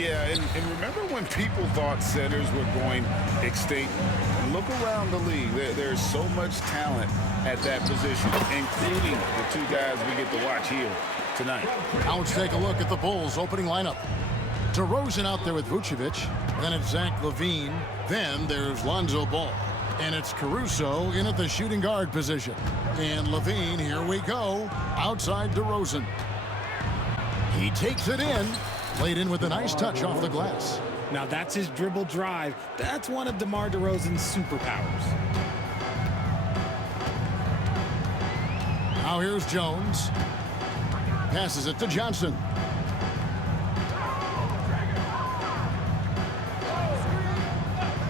Yeah, and remember when people thought centers were going extinct? Look around the league. There's so much talent at that position, including the two guys we get to watch here tonight. Now let's take a look at the Bulls' opening lineup. DeRozan out there with Vucevic. Then it's Zach LaVine. Then there's Lonzo Ball. And it's Caruso in at the shooting guard position. And LaVine, here we go, outside DeRozan. He takes it in. Played in with a nice touch off the glass. Now that's his dribble drive. That's one of DeMar DeRozan's superpowers. Now here's Jones. Passes it to Johnson.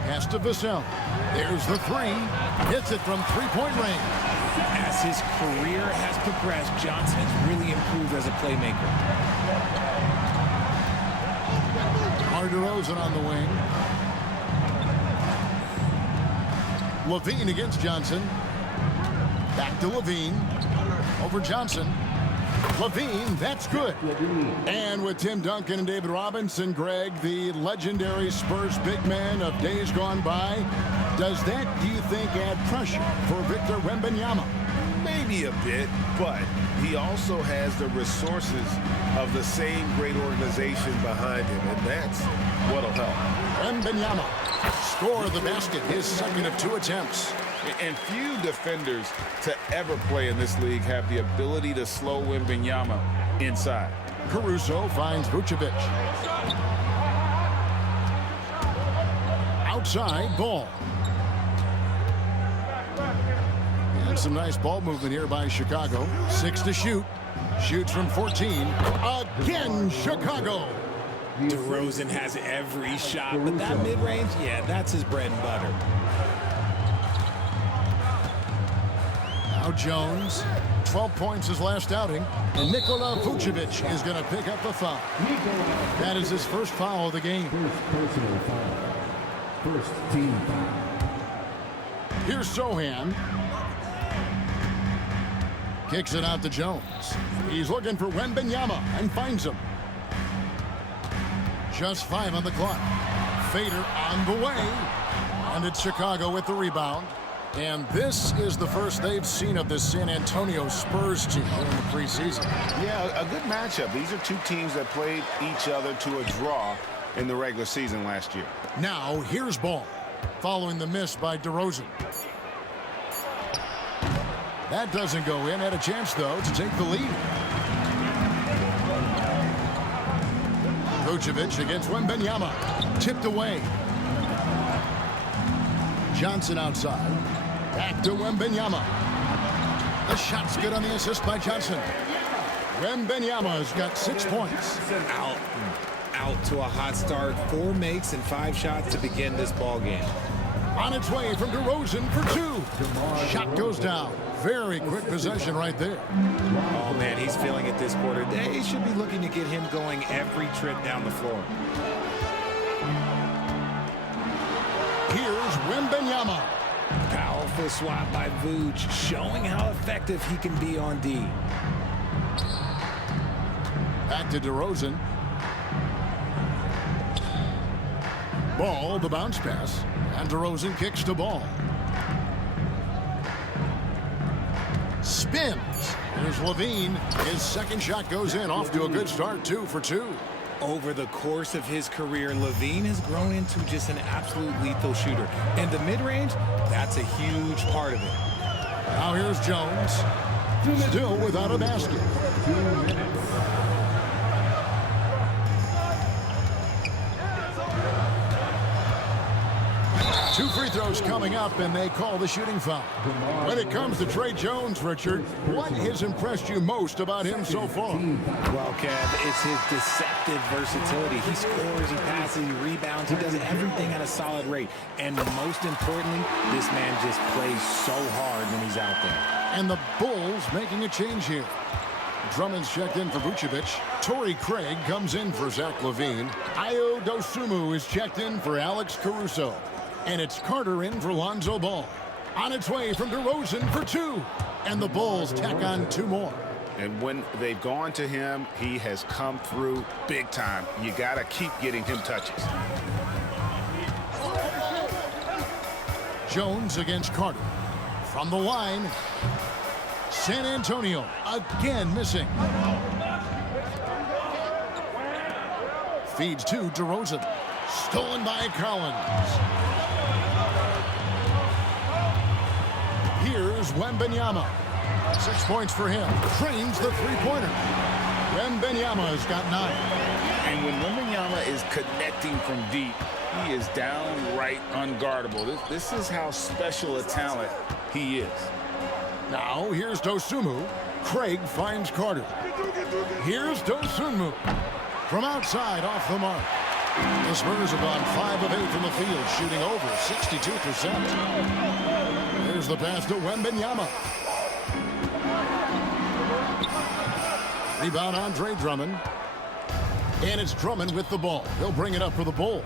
Pass to Vassell. There's the three. Hits it from three-point range. As his career has progressed, Johnson has really improved as a playmaker. DeRozan on the wing. LaVine against Johnson. Back to LaVine. Over Johnson. LaVine, that's good. And with Tim Duncan and David Robinson, Greg, the legendary Spurs big man of days gone by, does that, do you think, add pressure for Victor Wembanyama? Maybe a bit, but he also has the resources of the same great organization behind him, and that's what'll help. Wembanyama score the basket, his second of 2 attempts. And few defenders to ever play in this league have the ability to slow Wembanyama inside. Caruso finds Vucevic. Outside Ball. And some nice ball movement here by Chicago. 6 to shoot. Shoots from 14. Again, Chicago. DeRozan has every shot, but that mid-range, yeah, that's his bread and butter. Now Jones. 12 points his last outing. And Nikola Vucevic is going to pick up the foul. That is his first foul of the game. Personal foul. First team foul. Here's Sohan. Kicks it out to Jones. He's looking for Wembanyama and finds him. Just 5 on the clock. Fader on the way. And it's Chicago with the rebound. And this is the first they've seen of this San Antonio Spurs team in the preseason. Yeah, a good matchup. These are two teams that played each other to a draw in the regular season last year. Now here's Ball, following the miss by DeRozan. That doesn't go in. Had a chance, though, to take the lead. Vucevic against Wembanyama. Tipped away. Johnson outside. Back to Wembanyama. The shot's good on the assist by Johnson. Wembanyama's got 6 points. Out to a hot start. 4 makes and 5 shots to begin this ball game. On its way from DeRozan for 2. Shot goes down. Very quick possession right there. Oh, man, he's feeling it this quarter. They should be looking to get him going every trip down the floor. Here's Wembanyama. Powerful swat by Vooch, showing how effective he can be on D. Back to DeRozan. Ball, the bounce pass. And DeRozan kicks to Ball. Spins. Here's LaVine. His second shot goes in. Off to a good start, 2 for 2. Over the course of his career, LaVine has grown into just an absolute lethal shooter. And the mid-range, that's a huge part of it. Now here's Jones. Still without a basket. 2 minutes. 2 free throws coming up, and they call the shooting foul. When it comes to Trey Jones, Richard, what has impressed you most about him so far? Well, Kev, it's his deceptive versatility. He scores, he passes, he rebounds, he does everything at a solid rate. And most importantly, this man just plays so hard when he's out there. And the Bulls making a change here. Drummond's checked in for Vucevic. Torrey Craig comes in for Zach LaVine. Ayo Dosunmu is checked in for Alex Caruso. And it's Carter in for Lonzo Ball. On its way from DeRozan for 2. And the Bulls tack on 2 more. And when they've gone to him, he has come through big time. You got to keep getting him touches. Jones against Carter. From the line, San Antonio again missing. Feeds to DeRozan. Stolen by Collins. Here's Wembanyama. 6 points for him. Trains the three-pointer. Wembanyama's got 9. And when Wembanyama is connecting from deep, he is downright unguardable. This is how special a talent he is. Now, here's Dosunmu. Craig finds Carter. Here's Dosunmu. From outside, off the mark. The Spurs have gone 5 of 8 from the field, shooting over 62%. Here's the pass to Wembanyama. Rebound, Andre Drummond. And it's Drummond with the ball. He'll bring it up for the Bulls.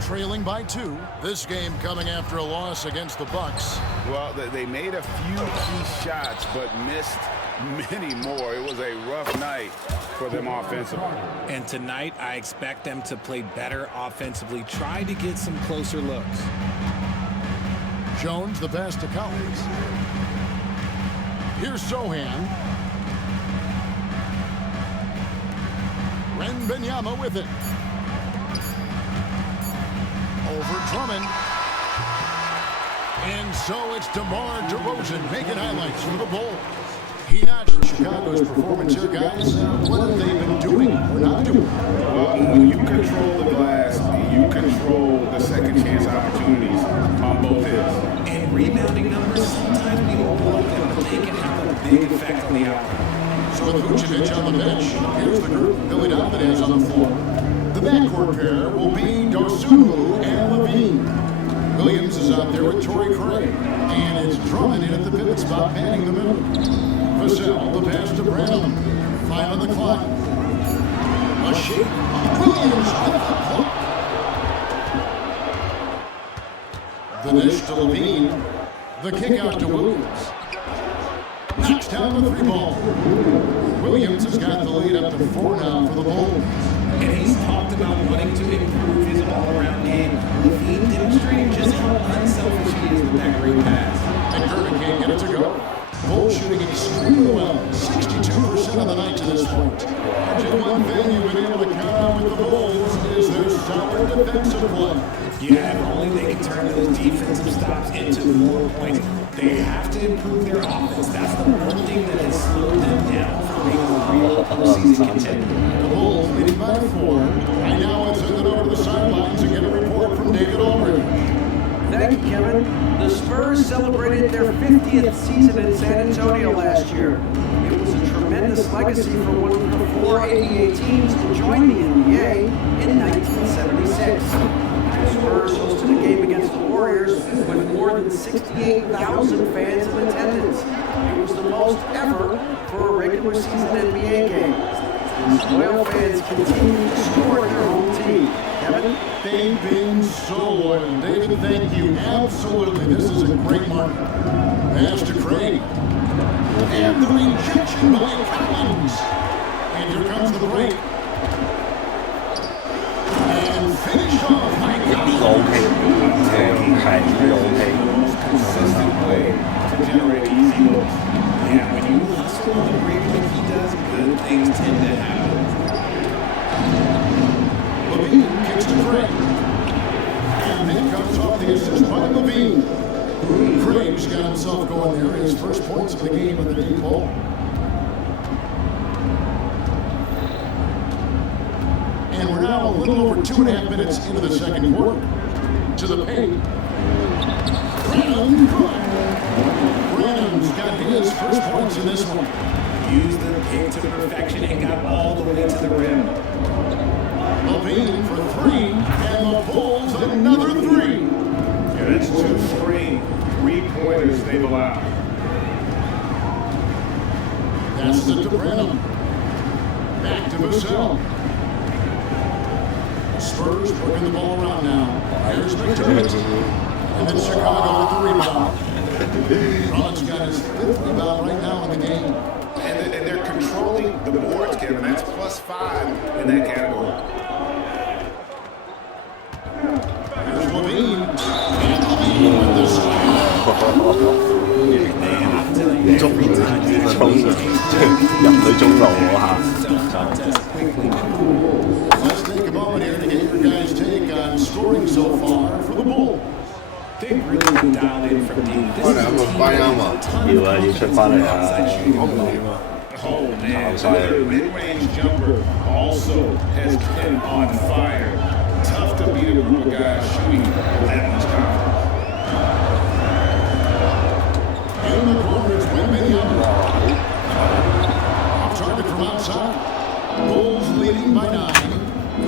Trailing by 2. This game coming after a loss against the Bucks. Well, they made a few key shots, but missed many more. It was a rough night for them offensively. And tonight, I expect them to play better offensively. Try to get some closer looks. Jones, the pass to Collins. Here's Sohan. Wembanyama with it. Over Drummond. And so it's DeMar DeRozan making highlights for the Bulls. He notched Chicago's performance here, guys. What have they been doing or not doing? Well, when you control the glass, you control the second chance opportunities on both ends. And rebounding numbers, sometimes we overlook them, but they can have a big effect on the outcome. So with Vucevic on the bench, here's the group. Billy Donovan is on the floor. The backcourt pair will be Dosunmu and Levine. Williams is out there with Torrey Craig. And it's Drummond in at the pivot spot, manning the middle. Vassell, the pass to Branham. 5 on the clock. A shake. Williams with the clock. The dish to Levine. The kick out to Williams. Knocks down the 3-ball. Williams has got the lead up to 4 now for the Bulls. And he's talked about wanting to improve his all-around game. Levine demonstrating just how unselfish he is with that great pass. And Kirby can't get it to go. Bulls shooting extremely well. 62% of the night to this point. Just one thing you've been able to count on with the Bulls is their solid defensive play. Yeah, if only they can turn those defensive stops into more points. They have to improve their offense. That's the one thing that has slowed them down from being a real postseason contender. The Bulls leading by 4. Right now, let's send it over to the sidelines and get a report from David Aldridge. Thank you, Kevin. The Spurs celebrated their 50th season in San Antonio last year. It was a tremendous legacy for one of the 4 NBA teams to join the NBA in 1976. The Spurs hosted a game against the Warriors with more than 68,000 fans in attendance. It was the most ever for a regular season NBA game. Loyal fans continue to support their home team. Kevin? They've been so loyal. David, thank you. Absolutely. This is a great mark. Pass to Craig. And the rejection by Collins. And here comes the break. And finish off by Collins. Consistent play to generate easy looks. Yeah, when you hustle on the break like he does, good things tend to happen. Levine kicks to Craig. And then comes off the assist by Levine. Craig's got himself going there. His first points of the game with the deep ball. And we're now a little over 2.5 minutes into the second quarter. To the paint. Brannon's got his first points in this one. Used the pick to perfection and got all the way to the rim. Levine for 3, and the Bulls another 3. Yeah, that's 2 straight 3-pointers they've allowed. Passes it to Branham. Back to Vassell. Spurs working the ball around now. Here's McDermott. And then Chicago with the rebound. Drummond's got his 5th rebound right now in the game. And they're controlling the boards, Kevin. That's +5 in that category. Here's Levine. And Levine with the slam. 入去中路嚇。 Let's take a moment here to get your guys' take on scoring so far for the Bulls. They've really been dialed in from deep. This is a team that要出翻嚟啊！ Oh, man. Their mid-range jumper also has been on fire. Tough to beat a group of guys shooting that much confidence. In the corner is Wembanyama. Off target from outside. Bulls leading by 9.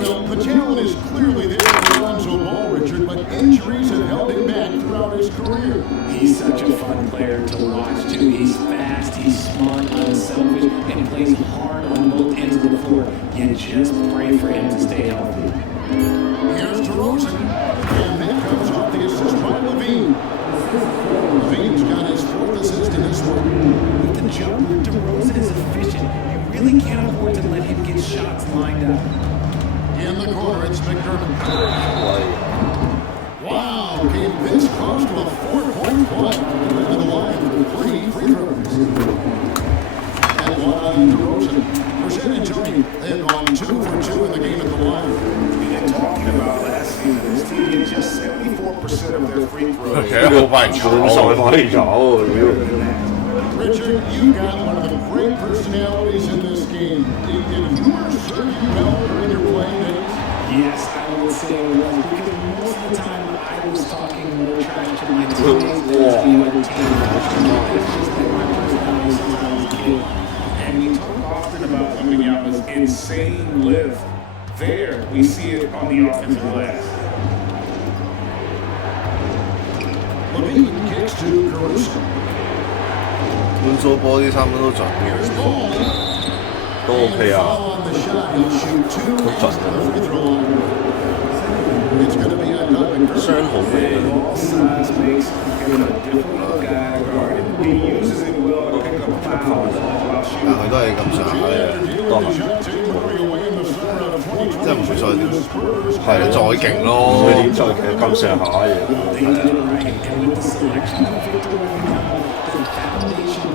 Well, the talent is clearly there for Lonzo Ball, Richard, but injuries have held him back throughout his career. He's such a fun player to watch, too. He's fast, he's smart, unselfish, and plays hard on both ends of the floor. You just pray for him to stay healthy. Here's DeRozan, and that comes off the assist by Levine. Levine's got his 4th assist in this one. With the jumper, DeRozan is efficient. You really can't afford to let him get shots lined up. In the corner, it's McDermott. Wow, came this close to a 4-point play. Went to the line with 3 free throws. And one on DeRozan. For San Antonio, they have gone 2 for 2 in the game at the line. And talking about last season, this team hit just 74% of their free throws. 好快炒，快炒！ Richard, you got one of the great personalities in this game. Did humor serve you well during your playing days? Yes, I would say it was, because most of the time I was talking more trash to my teammates than to the other team. It's just that my personality sometimes killed. And we talk often about Wembanyama's insane lift. There, we see it on the offensive glass. Levine kicks to Caruso. 半數波啲差唔多都準嘅，都 OK 啊，都準啊，雙好嘅。但佢都係咁上下嘅，都係，即係唔會再係啊，再勁咯，再勁咁上下嘅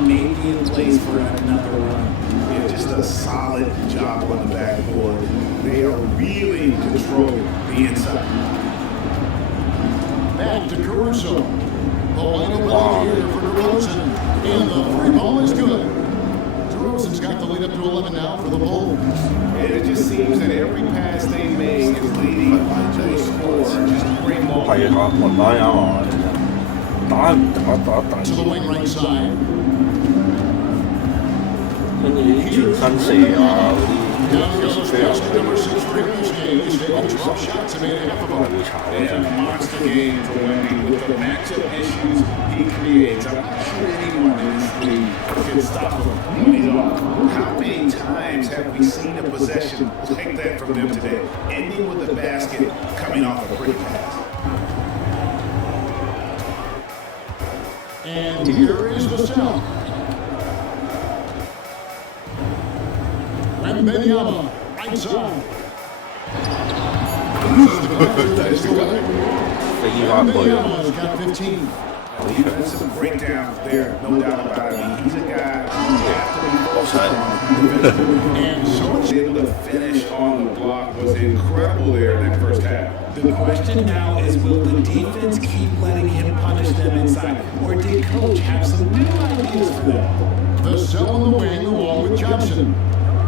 ，Maybe in place for another run. Yeah, just a solid job on the backboard. They are really controlling the inside. Back to Caruso. The line open here for DeRozan. And the 3 ball is good. DeRozan's got the lead up to 11 now for the Bulls. And it just seems that every pass they make is leading to a score. Just a great ball. 係啊，雲打啱啊，打 To the wing right side. 跟住啲轉身射啊嗰啲。 Down goes Justin, number 6 for him this game. He's taken 12 shots and made half of them. And a monster game for Wemby with the matchup issues he creates. I'm not sure anyone in this league can stop him when he's off. How many times have we seen a possession like that from them today, ending with a basket coming off a free pass? And here is the cell. Wembanyama, right side. Wembanyama's got 15. Some breakdowns there, no doubt about it. He's a guy who have to be focused on. And so much able to finish on the block was incredible there in that first half. The question now is, will the defense keep letting him punish them inside, or did Coach have some new ideas for them? The cell on the wing along with Johnson.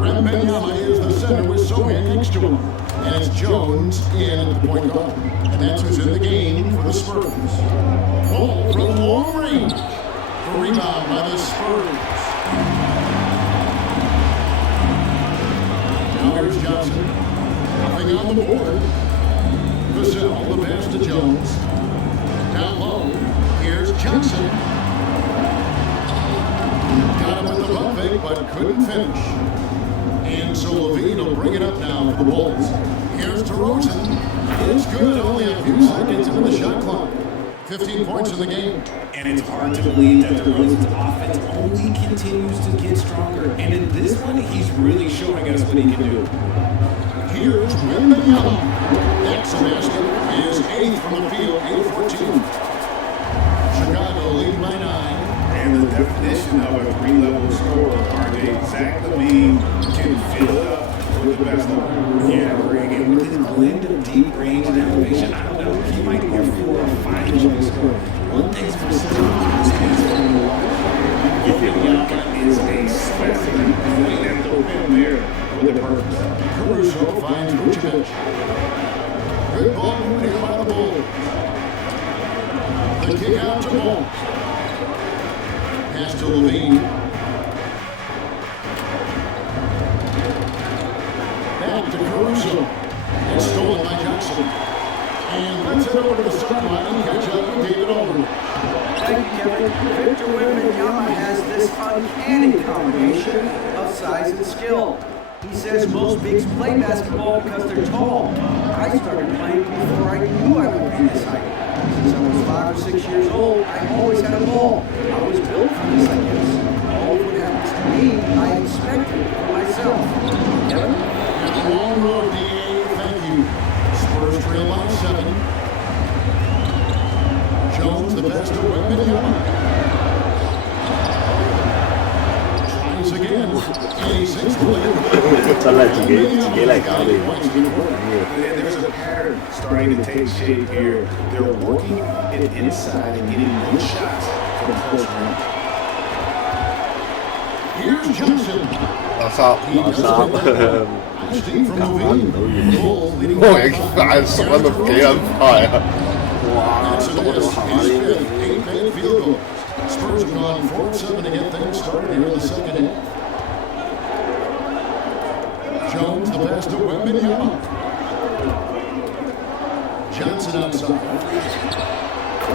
Wembanyama is the center with Sohan next to him. And it's Jones in at the point guard. And that's who's in the game for the Spurs. Ball from long range. The rebound by the Spurs. Now here's Johnson. Nothing on the board. Vassell, the pass to Jones. Down low. Here's Johnson. Got him with the pump fake, but couldn't finish. And so Levine will bring it up now for the Bulls. Here's DeRozan. It's good, only a few seconds into the shot clock. 15 points in the game. And it's hard to believe that DeRozan's offense only continues to get stronger. And in this one, he's really showing us what he can do. Here's Wembanyama. Next basket is 8th from the field, 8-14. Chicago lead by 9. And the definition of a three-level scorer, RJ, Zach LaVine can fill it up with the best of them. Yeah, Greg, and with his blend of deep range and elevation, I don't know, he might be a 4 or 5 point scorer. One thing's for certain, this man's from the water. Wembanyama is a specimen point at the rim there with a purpose. Caruso finds Vucevic. Good ball moving by the Bulls. The kick out to Ball. Pass to LaVine. Back to Caruso. It's stolen by Johnson. And let's head over to the sideline and catch up with David Aldridge. Thank you, Kevin. Victor Wembanyama has this uncanny combination of size and skill. He says most bigs play basketball because they're tall. I started playing before I knew I would be this height. Since I was 5 or 6 years old, I always had a ball. I was built for this, I guess. All of what happens to me, I expected for myself. Kevin? Long road, DA. Thank you. Spurs trail by 7. Jones, the best of Wembanyama. Tries again. 86 to lead. 真係自己嚟搞掂。 There's a pattern starting to take shape here. They're working it inside and getting no shots from close range. Here's Johnson. 垃圾， Steve from LaVine. Bulls leading 我嘅眼熟得幾撚快啊！哇！ That's an ace. He's fifth. 8-man field goal. Spurs have gone 4-7 to get things started here in the second half. Jones, the pass to Wembanyama. Johnson outside.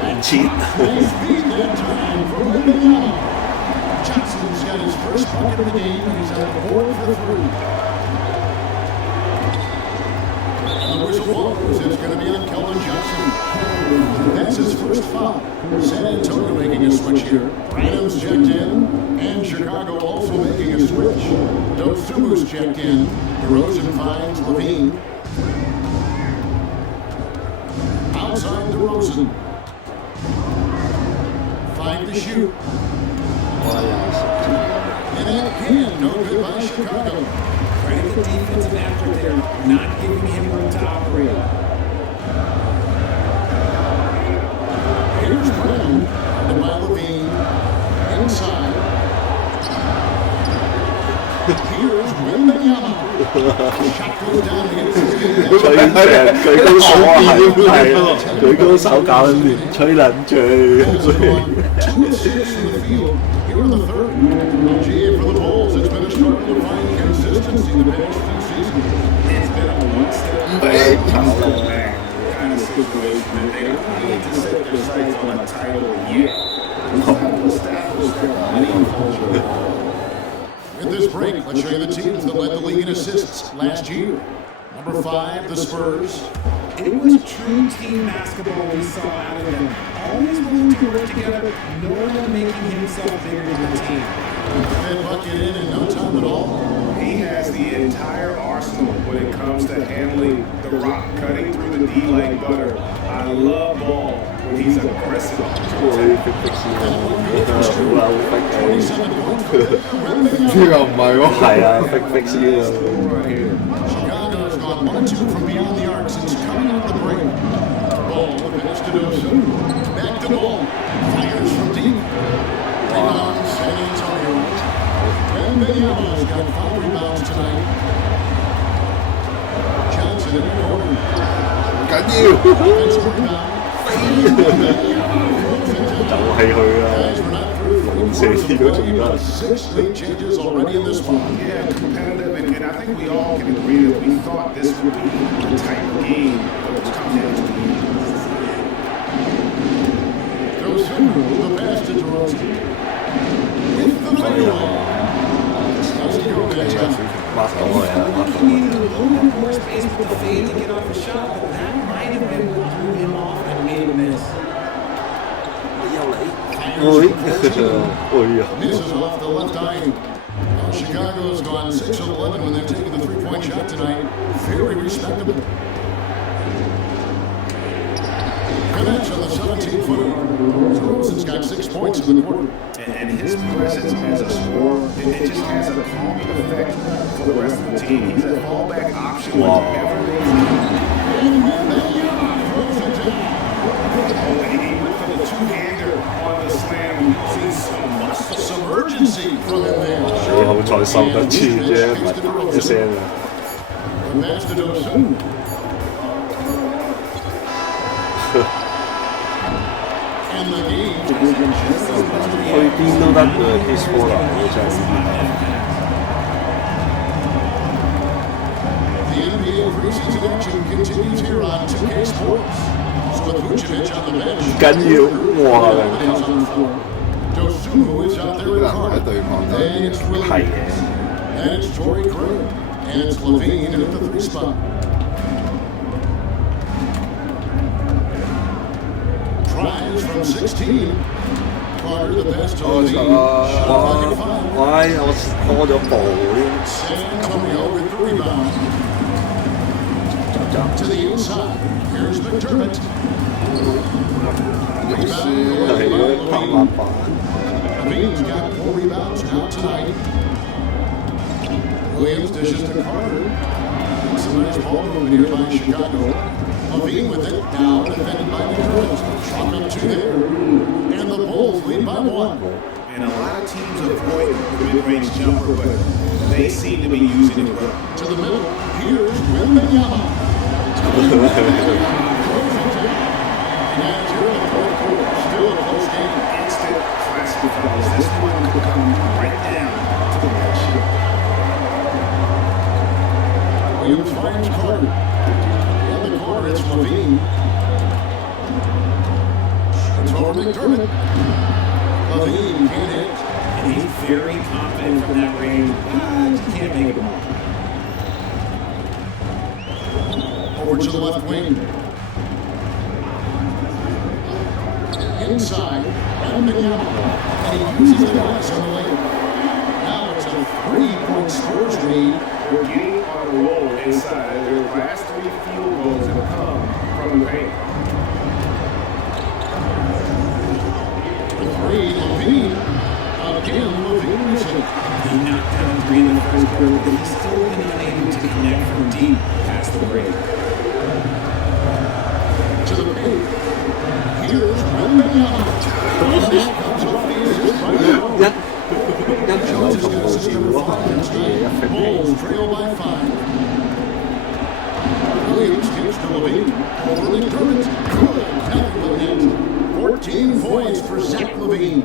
Nice beat that time for Wembanyama. Johnson's got his first bucket of the game, and he's at 4 for 3. The whistle blows. It's going to be on Keldon Johnson. That's his first foul. San Antonio making a switch here. Adams checked in, and Chicago also making a switch. Dosumu's checked in. DeRozan finds LaVine. Outside DeRozan. 5 to shoot. And again, no good by Chicago. Credit the defensive effort there, not giving him room to operate. Here's Brown. To by LaVine. Inside. Here's Wembanyama. Shot goes down against his game. 佢高手啊，係佢高手搞緊亂，吹撚住。 Two assists from the field. Here in the third. GA for the Bulls. It's been a struggle to find consistency the past 2 seasons. It's been a one-step kind of situation that they don't need to set their sights on a title yet. With this break, let's show you the teams that led the league in assists last year. Number 5, the Spurs. It was true team basketball we saw out of them. Always willing to work together, no one making himself bigger than the team. That bucket in no time at all. He has the entire arsenal when it comes to handling the rock, cutting through the D like butter. I love Ball when he's aggressive. 呢個唔係喎，係啊，fix 呢個。 Chicago's gone 1-2 from beyond the arc since coming out of the break. Ball with the pass to Dosun. Back to Ball. Fires from deep. Rebound San Antonio. Wembanyama's got 5 rebounds tonight. Johnson in the corner. 唔緊要， Offensive rebound. 就係佢啦，射啲都仲得。 6 lead changes already in this one. Yeah, competitive, and I think we all can agree that we thought this would be the type of game that was coming down to the end. Dosun, the pass to DeRozan. With the fadeaway. Doesn't go that time. 抹到我呀，抹到 He needed a little bit more space with the fade to get off the shot, but that might have been what threw him off and made him miss. Misses off the left eye. Well, Chicago's gone 6 of 11 when they've taken the three-point shot tonight. Very respectable. Connects on the 17-footer. Rosen's got 6 points in the quarter. And his presence as a scorer, it just has a calming effect for the rest of the team. He's a fallback option whenever they need. Oh, and he went for the two-hander on the slam. See some urgency from him there. 好在受得住啫，唔係一聲啊！ 去邊都得嘅 ，Chris Paul 真係。 The NBA preseason action continues here on 2K Sports. So with Vucevic on the bench, 緊要，哇！ Dosunmu is out there with Carter. And it's Williams. And it's Torrey Craig. And it's Levine at the 3 spot. Tries from 16. Carter the pass to Levine. Why? 我多咗步添。 San Antonio with the rebound. To the inside. Here's McDermott. Levine's got 4 rebounds now tonight. Williams dishes to Carter. It's a nice ball movement here by Chicago. Levine with it. Now defended by McDermott. Shot up 2 there. And the Bulls lead by 1. And a lot of teams avoid the mid-range jumper, but they seem to be using it well. To the middle. Here's Wembanyama. Still a close game. Instant classic fouls. This one could come right down to the right shot. Williams finds Carter. In the corner, it's Levine. It's over McDermott. Levine can't hit. And he's very confident from that range. He can't make it all. Over to the left wing. Inside, Wembanyama. And he uses the glass on the lane. Now it's a 3-point Spurs lead. We're getting on a roll inside. Their last 3 field goals have come from the paint. The 3, Levine. Again, Levine is it. He knocked down 3 in the first quarter, but he's still been unable to connect from deep past the break. To the paint. Here's Wembanyama. Comes off the assist by Jones. Jones has got assist number 5 tonight. Bulls trail by 5. Williams gives to Levine. Over McDermott. Good. Nothing but net. 14 points for Zach Levine.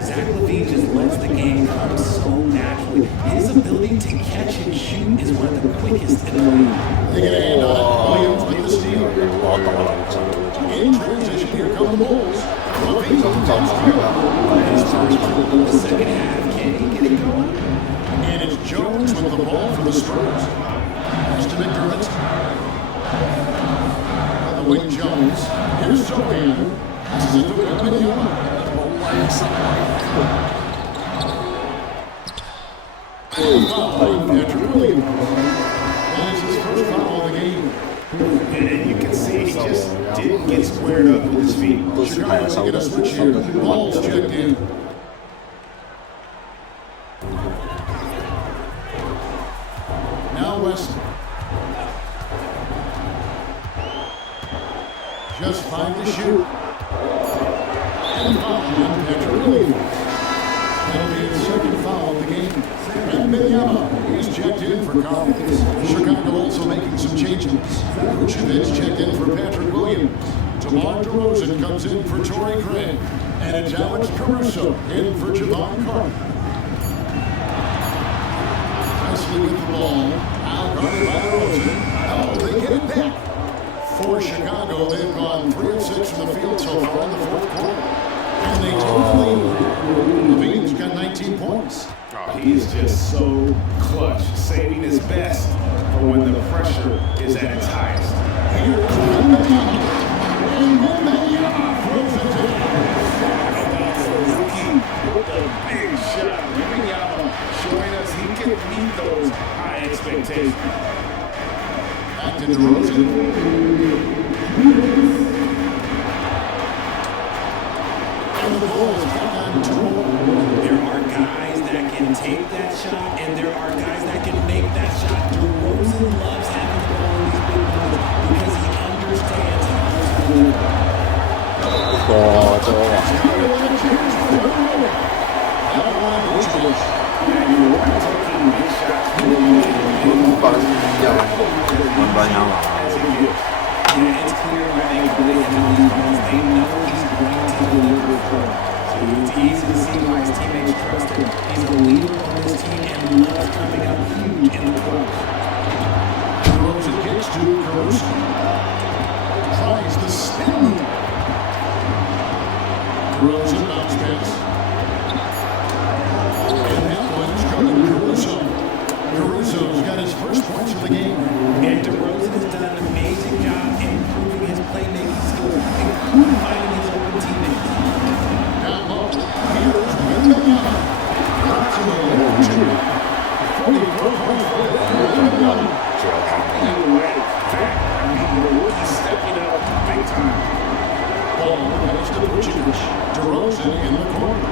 Zach Levine just lets the game come so naturally. His ability to catch and shoot is one of the quickest in the league. They get a hand on it. Williams with the steal. In transition, here come the Bulls. Levine comes through. The second half, can he get it going? And it's Jones with the ball for the Spurs. Pass to McDermott. On the wing, Jones. Here's Sohan. Passes it to Wembanyama. Foul on Patrick Williams. That is his first foul of the game. And you can see he just didn't get squared up with his feet. Chicago will get a switch here. Ball's checked in. Now Weston. Just 5 to shoot. And foul on Patrick Williams. That'll be his second foul of the game. Wembanyama is checked in for Collins. Chicago also making some changes. Vucevic checked in for Patrick Williams. DeMar DeRozan comes in for Torrey Craig. And it's Alex Caruso in for Javon Carter. Presley with the ball. Out guarded by DeRozan. Oh, they get it back. For Chicago, they've gone 3 of 6 from the field so far in the fourth quarter. And they take the lead. Levine's got 19 points. Oh, he's just so clutch, saving his best for when the pressure is at its highest. Here's Wembanyama. And Wembanyama throws it There are guys that can take that shot, and there are guys that can make that shot. DeRozan loves having the ball in these big moments because he understands how to do it. It's clear when they play him in these moments, they know he's going to deliver for them. So it's easy to see why his teammates trust him. He's a leader on this team and loves coming up huge in the clutch. DeRozan gets to Caruso. Tries the spin move. DeRozan bounce pass. And that one's coming to Caruso. Caruso's got his first points of the game. And DeRozan has done an amazing job improving his playmaking skills, including finding his open teammates. Down low. Here's Wembanyama. Drops him over 44-24. He's stepping up big time. Ball goes to Vucevic. DeRozan in the corner.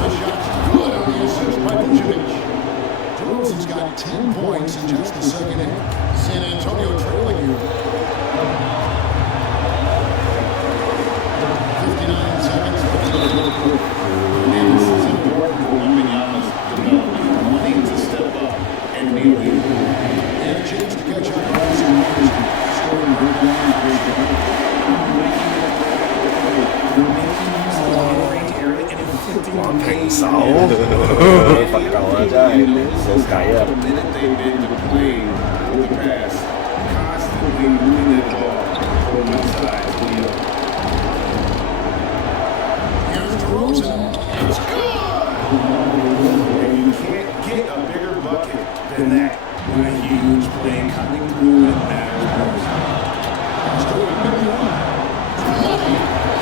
The shot's good on the assist by Vucevic. DeRozan's got 10 points in just the second half. San Antonio trailing you. 59 seconds. And this is important for Wembanyama's development. Wanting to step up and be a leader. And a chance to catch up on some others. Scoring good down. The minute they've been playing with the pass, constantly moving the ball from one side to the other. Here's DeRozan. It's good! And you can't get a bigger bucket than that. What a huge play coming through and matters most.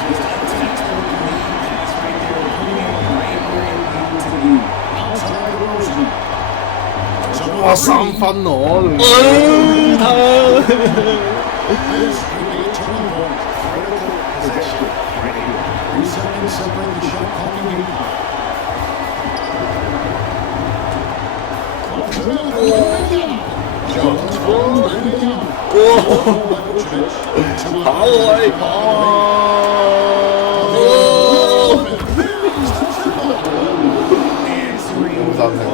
Just a textbook lead pass right there, putting it right where it needed to be. Outside DeRozan. 哇3分我， This could be a turning point. Critical possession right here. 3 seconds separate the shot clocking game. Jones from Wembanyama. 跑位，好三條，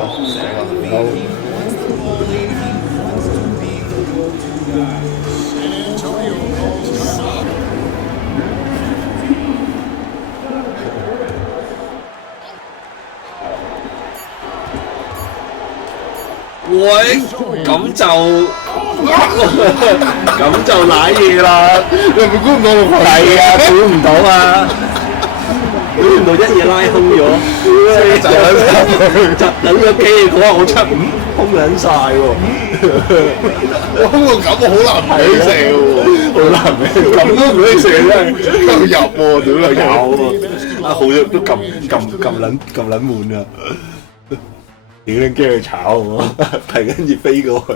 San Antonio calls timeout.喂，咁就賴嘢啦！你係咪估唔到我係啊？估唔到啊！估唔到一嘢拉空咗，就等咗機嗰下我出空撚晒喎！我空到咁我好難俾射喎，好難俾，咁都唔俾射真係夠入喎，屌又有喎！啊好咗都咁撚悶啊！屌你驚佢炒我，係跟住飛過去。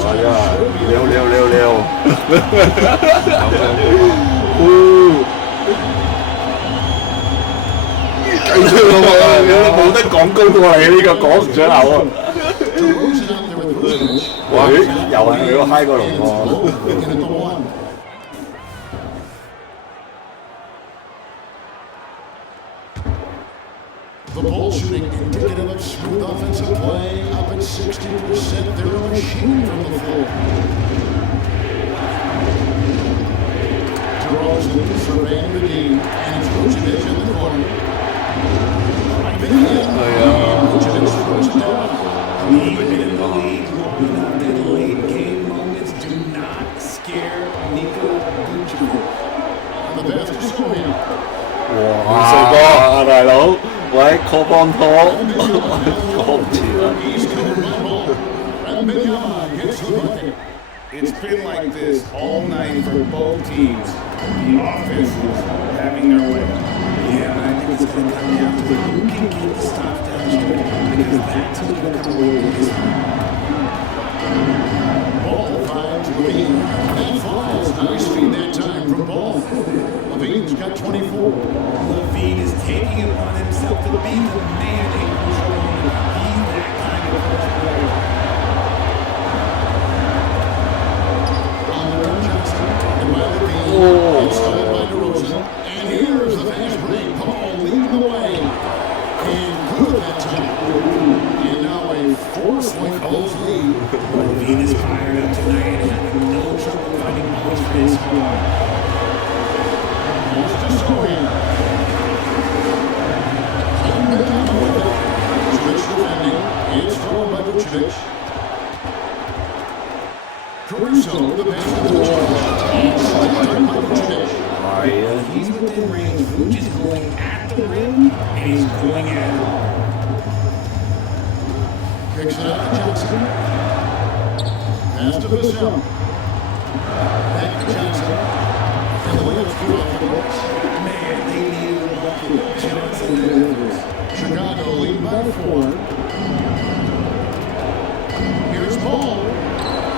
係啊，溜！繼續喎，冇得講高過嚟呢個講唔出口啊！喂，又係佢個嗨過龍喎。The ball shooting indicative of smooth offensive play. Up at 60%. They're a machine from the floor. DeRozan surveying the game. And it's Vucevic in the corner. Vucevic throws it down. Even in the league, the late game moments do not scare Nikola Vucevic. And the pass to Sonia. 哇！四哥，大佬，喂 call 幫拖，講唔切啦。 It's been like this all night for both teams. The offenses having their way. Yeah, but I think it's going to come down to who can get the stops down the stretch. The because that's who's going to come away with this one. Ball finds Levine. That falls. Nice feed that time from Ball. Levine's got 24. Levine is taking it upon himself to be the man in crucial moment. He's that kind of player. On the run, Johnson. And by Levine. Installed by DeRozan. And here's the fast break. Paul leading the way. And good that time. And now a 4-point Bulls lead. Levine is fired up tonight and having no trouble finding points for his squad. It's thrown by Vucevic. Caruso, the pass to Vucevic. He's within range. Vuce is going at the rim, and he's going at it. Kicks it out to Johnson. Pass to Vassell. Back to Johnson. And the layup's good off the books. Man, they needed a bucket. Johnson delivers. Chicago lead by 4. Here's Ball.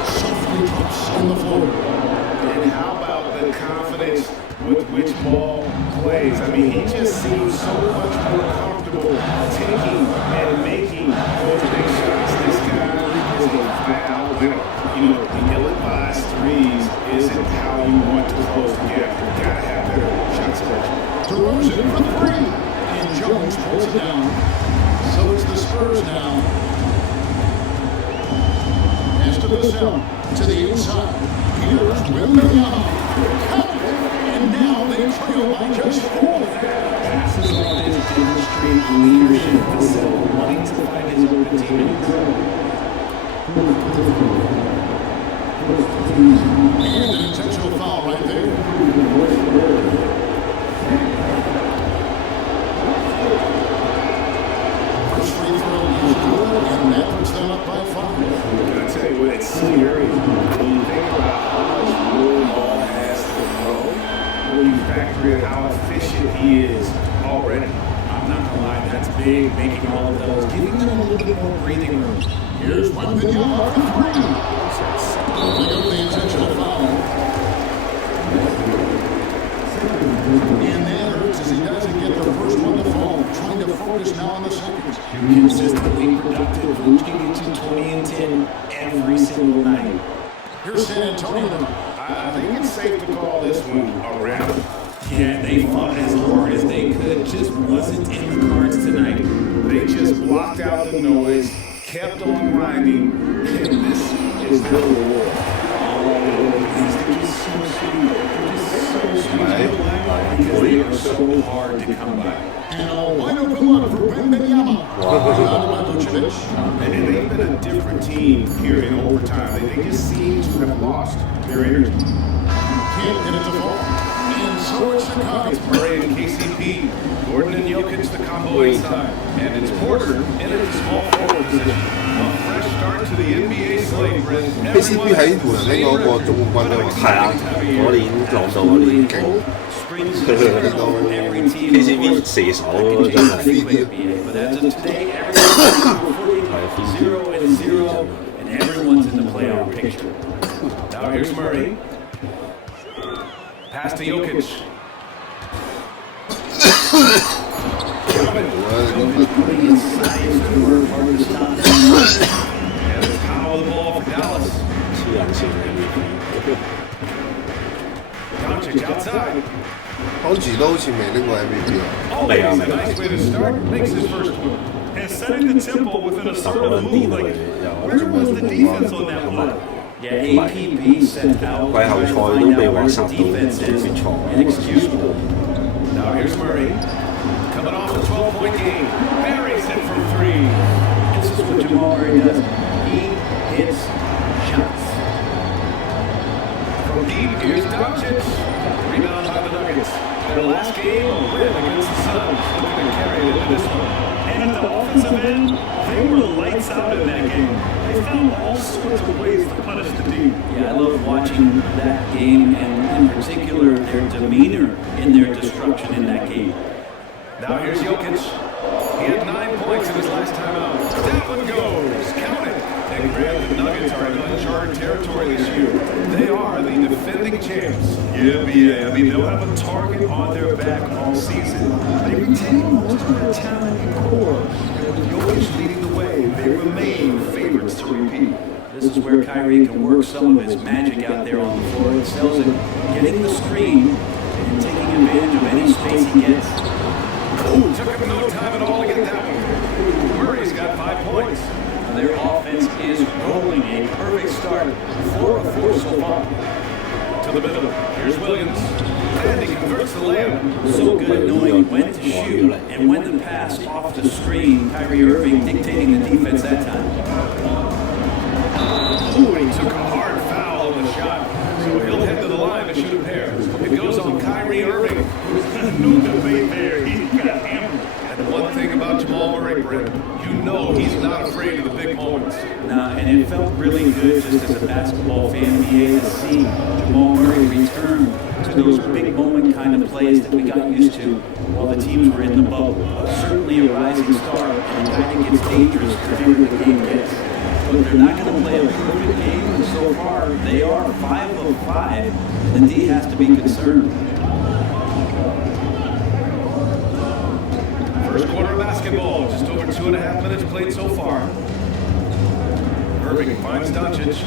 Softly drops on the floor. And how about the confidence with which Ball plays? I mean, he just seems so much more comfortable taking and making those big shots. This guy is a foul winner. You know, the ill-advised threes isn't how you want to close the gap. You've got to have better shot selection. DeRozan for 3. And Jones pulls it down. So it's the Spurs now. Pass to Vassell. To the inside. Here's Wembanyama. And now they trail by just 4. Passes like this demonstrate leadership. Vassell wanting to find his open teammates. And an intentional foul right there. First free throw is good, and that puts them up by 5. I tell you what, it's scary when you think about how much room Ball has to throw. When you factor in how efficient he is already. I'm not gonna lie, that's big, making all of those, giving them a little bit more breathing room. Here's Wembanyama for 3. They go to the intentional foul. And that hurts as he doesn't get the first one to fall. Trying to focus now on the second. Consistently productive. Vuce can get you 20 and 10 every single night. Here's San Antonio. I think it's safe to call this one a round. Yeah, they fought as hard as they could. Just wasn't in the cards tonight. They just blocked out the noise, kept on grinding, and this is the reward. They're just so sweet. They're just so sweet because they are so hard to come by. And a wide open look for Wembanyama. Wow. Vucevic. And they've been a different team here in overtime. They just seem to have lost their energy. Can't get it to fall. And so it's Chicago. It's Murray and KCP, Gordon and Jokic the combo inside, and it's Porter in at the small forward position. A fresh start to the NBA slate. KCP 喺湖人拎嗰個總冠軍啊嘛，係啊，嗰年撞到嗰年勁，KCP 射手咯真係。And everyone's in the playoff picture. Now here's Murray. Pass to Jokic. Putting his size to work hard to stop him. And there's Powell the ball for Dallas. Doncic outside. 康治都好似未拎過 MVP 啊。 Always a nice way to start. Makes his first one. And setting the tempo within a sort of move like, where was the defense on that play? Yeah, APB sent out to find out where the defense is. Inexcusable. Now here's Murray. Coming off a 12-point game. Buries it from 3. This is what Jamal Murray does. He hits shots. From deep, here's Doncic. Rebound by the Nuggets. Their last game, a win against the Suns. Looking to carry it into this one. And at the offensive end, they were lights out in that game. They found all sorts of ways to punish the D. Yeah, I love watching that game and in particular their demeanor in their destruction in that game. Now here's Jokic. He had 9 points in his last time out. uncharted territory this year. They are the defending champs. Yeah. I mean, they'll have a target on their back all season. They retain most of their talent and core. And with Jokic leading the way, they remain favorites to repeat. This is where Kyrie can work some of his magic out there on the floor. It sells it, getting the screen and taking advantage of any space he gets. Oh, took him no time at all to get that one. Murray's got 5 points. Their offense is rolling. A perfect start. 4 of 4 so far. To the middle. Here's Williams. And he converts the layup. So good knowing when to shoot and when to pass off the screen. Kyrie Irving dictating the defense that time. Ooh, he took a hard foul on the shot. So he'll head to the line to shoot a pair. It goes on Kyrie Irving. No debate there. He got hammered. And the one thing about Jamal Murray, Brent, you know he's not afraid of the big moments. Nah, and it felt really good just as a basketball fan being able to see Jamal Murray return to those big moment kind of plays that we got used to while the teams were in the bubble. Certainly a rising star and a guy that gets dangerous the bigger the game gets. But they're not going to play a perfect game, and so far they are 5 of 5, and D has to be concerned. First quarter of basketball, just over 2.5 minutes played so far. Irving finds Doncic.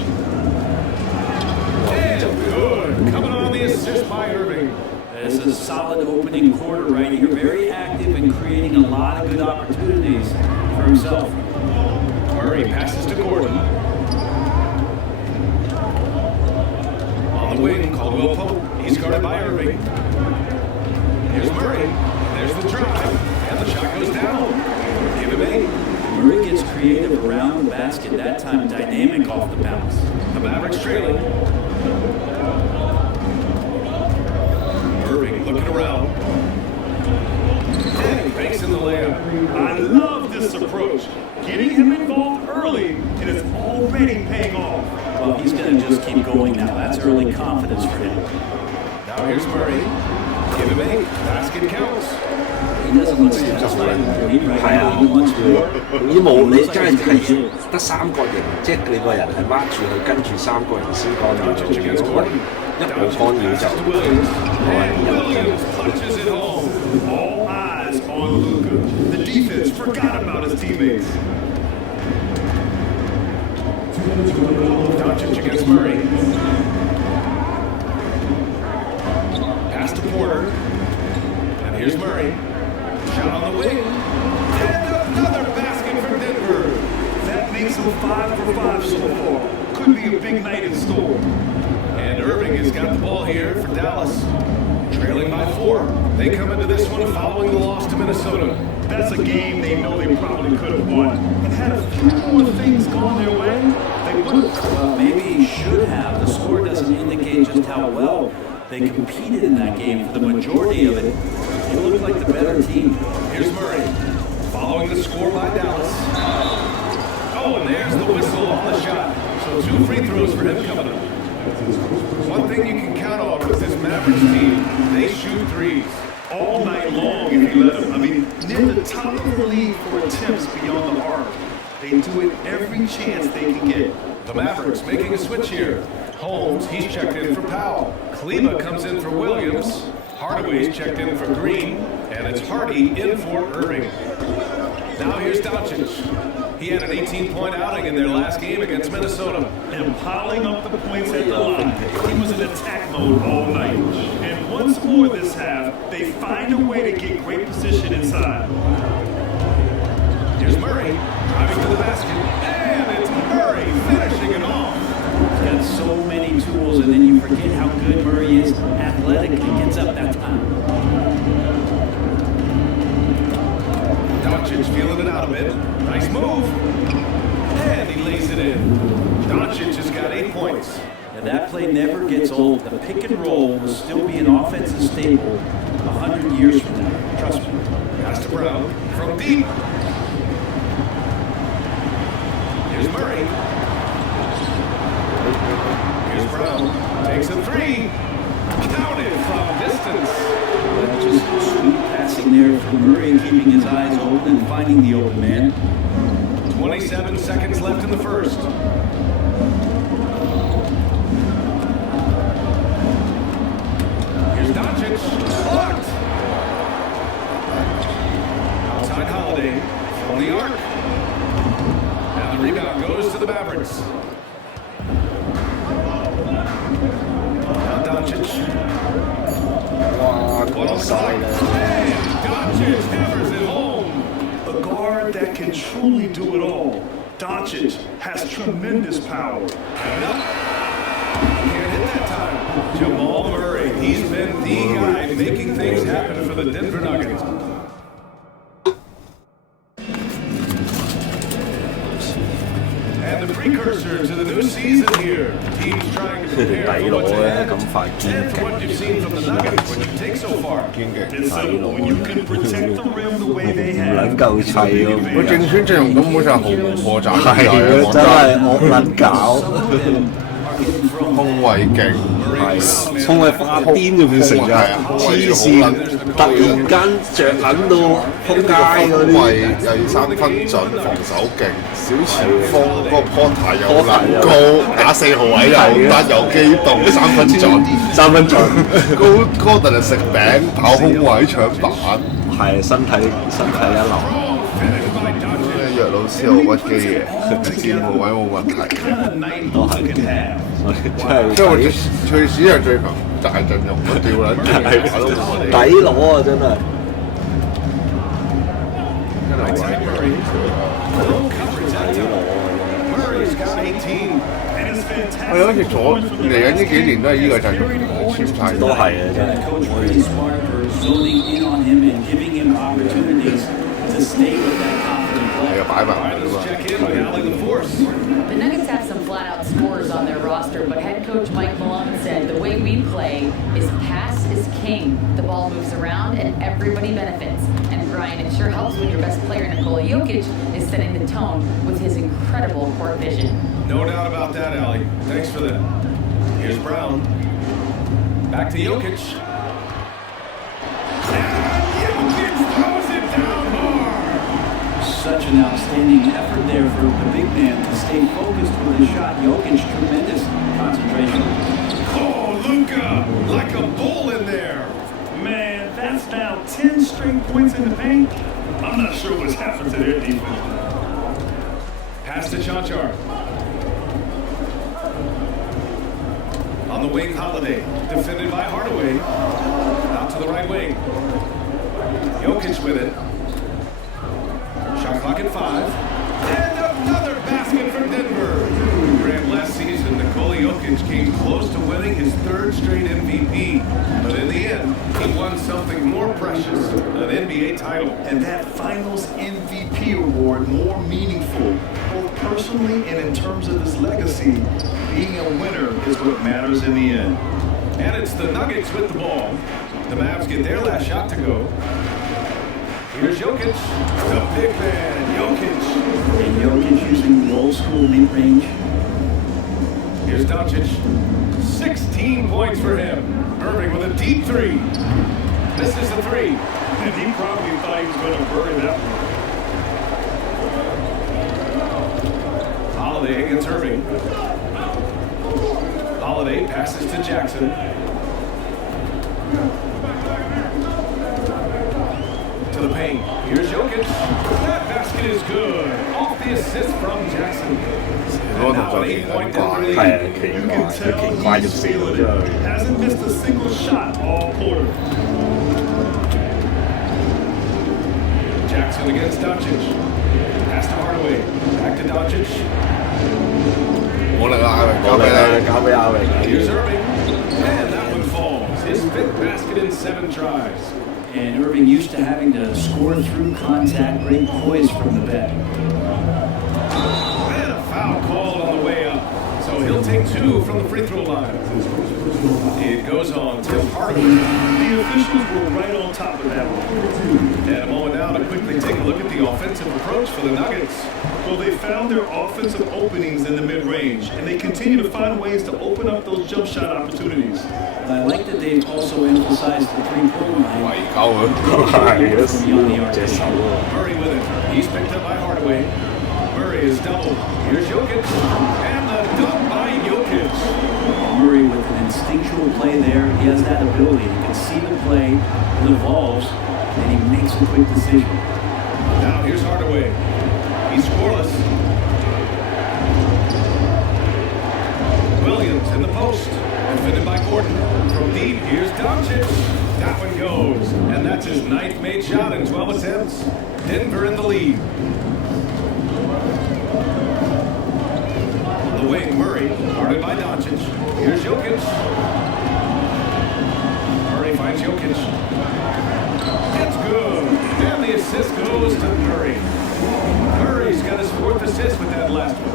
And good. Coming on the assist by Irving. It's a solid opening quarter right here. Very active and creating a lot of good opportunities for himself. Murray passes to Gordon. On the wing, Caldwell Pope. He's guarded by Irving. Here's Murray. There's the drive. And the shot goes down. Give him 8. Murray gets creative around the basket. That time dynamic off the bounce. The Mavericks trailing. Irving looking around. And he banks in the layup. I love this approach. Getting him involved early, and it's already paying off. Well, he's going to just keep going now. That's early confidence for him. Now here's Murray. Give him 8. Basket counts. He doesn't look satisfied. He right 係啊， now wants more. 羽毛你真係得3個人，即係你個人係掹住佢，跟住3個人先干擾佢。一冇干擾就 Williams punches it home. All eyes on Luka. The defense forgot about his teammates. Doncic against Murray. Pass to Porter. And here's Murray. Shot on the wing. And another basket for Denver. That makes him 5 for 5 so far. Could be a big night in store. And Irving has got the ball here for Dallas. Trailing by 4. They come into this one following the loss to Minnesota. That's a game they know they probably could have won. And had a few more things gone their way, they would have. Well, maybe he should have. The score doesn't indicate just how well they competed in that game. For the majority of it, they looked like the better team. Here's Murray. Following the score by Dallas. Oh, and there's the whistle on the shot. So 2 free throws for him coming up. One thing you can count on with this Mavericks team, they shoot threes. All night long if you let them. I mean, near the top of the league for attempts beyond the arc. They do it every chance they can get. The Mavericks making a switch here. Holmes, he's checked in for Powell. Kleba comes in for Williams. Hardaway's checked in for Green. And it's Hardy in for Irving. Now here's Doncic. He had an 18-point outing in their last game against Minnesota. And piling up the points at the line. He was in attack mode all night. And once more this half, they find a way to get great position inside. Here's Murray driving to the basket. And it's Murray finishing it off. He's got so many tools, and then you forget how good Murray is athletically. Gets up that time. Doncic feeling it out a bit. Nice move. And he lays it in. Doncic has got 8 points. And that play never gets old. The pick and roll will still be an offensive staple 100 years from now. Trust me. Pass to Brown from deep. Here's Murray. Here's Brown. Takes a 3. Counted from distance. Well, just sweet passing there from Murray, keeping his eyes open and finding the open man. 27 seconds left in the first. Doncic, blocked. Outside Holiday on the arc. And the rebound goes to the Mavericks. Now Doncic. Doncic hammers it home. A guard that can truly do it all. Doncic has tremendous power. And up. Can't hit that time. Jamal Murray. He's been the guy making things happen for the Denver Nuggets. And the precursor to the new season here. Teams trying to prepare for what's ahead. And for what you've seen from the Nuggets, what you take so far. It's simple. When you can protect the rim the way they have. 唔撚夠砌咯，佢正選陣容根本上毫無破綻，係啊，真係惡撚搞，空位勁，係衝去發癲就變成咗黐線，突然間着撚到撲街嗰啲，位又要三分準，防守勁，小前鋒嗰個 Porter 又撚高，打4號位又得，又機動，三分準，高特就食餅，跑空位搶板，係身體一流。藥老師好屈機嘅，箭步位冇問題，都係嘅，即係我隨時係最強大陣容，我掉撚住打都冇我哋抵攞啊！真係。我好似左嚟緊呢幾年都係呢個陣容，全晒都係嘅，真係。係啊，擺埋㗎嘛。The Nuggets have some flat-out scores on their roster, but head coach Mike Malone said the way we play is pass is king. The ball moves around and everybody benefits. And Brian, it sure helps when your best player, Nikola Jokic, is setting the tone with his incredible court vision. No doubt about that, Allie. Thanks for that. Here's Brown. Back to Jokic. Such an outstanding effort there for the big man to stay focused with the shot. Jokic, tremendous concentration. Oh, Luka, like a bull in there. Man, that's now 10 straight points in the paint. I'm not sure what's happened to their defense. Pass to Chanchar. On the wing, Holiday, defended by Hardaway. Out to the right wing. Jokic with it. Shot clock at 5. And another basket for Denver. Grant, last season, Nikola Jokic came close to winning his 3rd straight MVP. But in the end, he won something more precious, an NBA title. And that finals MVP award more meaningful, both personally and in terms of his legacy. Being a winner is what matters in the end. And it's the Nuggets with the ball. The Mavs get their last shot to go. Here's Jokic, the big man, Jokic. And Jokic using the old school mid-range. Here's Doncic, 16 points for him. Irving with a deep 3. This is the 3. And he probably thought he was going to bury that one. Holiday against Irving. Holiday passes to Jackson. To the paint. Here's Jokic. That basket is good. Off the assist from Jackson. And now an 8-point Denver lead. You can tell he's feeling it. Hasn't missed a single shot all quarter. Jackson against Doncic. Pass to Hardaway. Back to Doncic. Here's Irving. And that one falls. His 5th basket in 7 tries. And Irving used to having to score through contact, great poise from the back. And a foul called on the way up. So he'll take 2 from the free throw line. It goes on to Hardaway. The officials were right on top of that one. And a moment now to quickly take a look at the offensive approach for the Nuggets. Well, they found their offensive openings in the mid-range, and they continue to find ways to open up those jump shot opportunities. I like that they've also emphasized the three-point line. Murray with it. He's picked up by Hardaway. Murray is doubled. Here's Jokic. And the dunk by Jokic. Murray with an instinctual play there. He has that ability. You can see the play, it evolves, and he makes a quick decision. Now here's Hardaway. He's scoreless. Williams in the post. Defended by Gordon. From deep, here's Doncic. That one goes. And that's his 9th made shot in 12 attempts. Denver in the lead. On the wing, Murray. Guarded by Doncic. Here's Jokic. Murray finds Jokic. It's good. And the assist goes to Murray. Murray's got his 4th assist with that last one.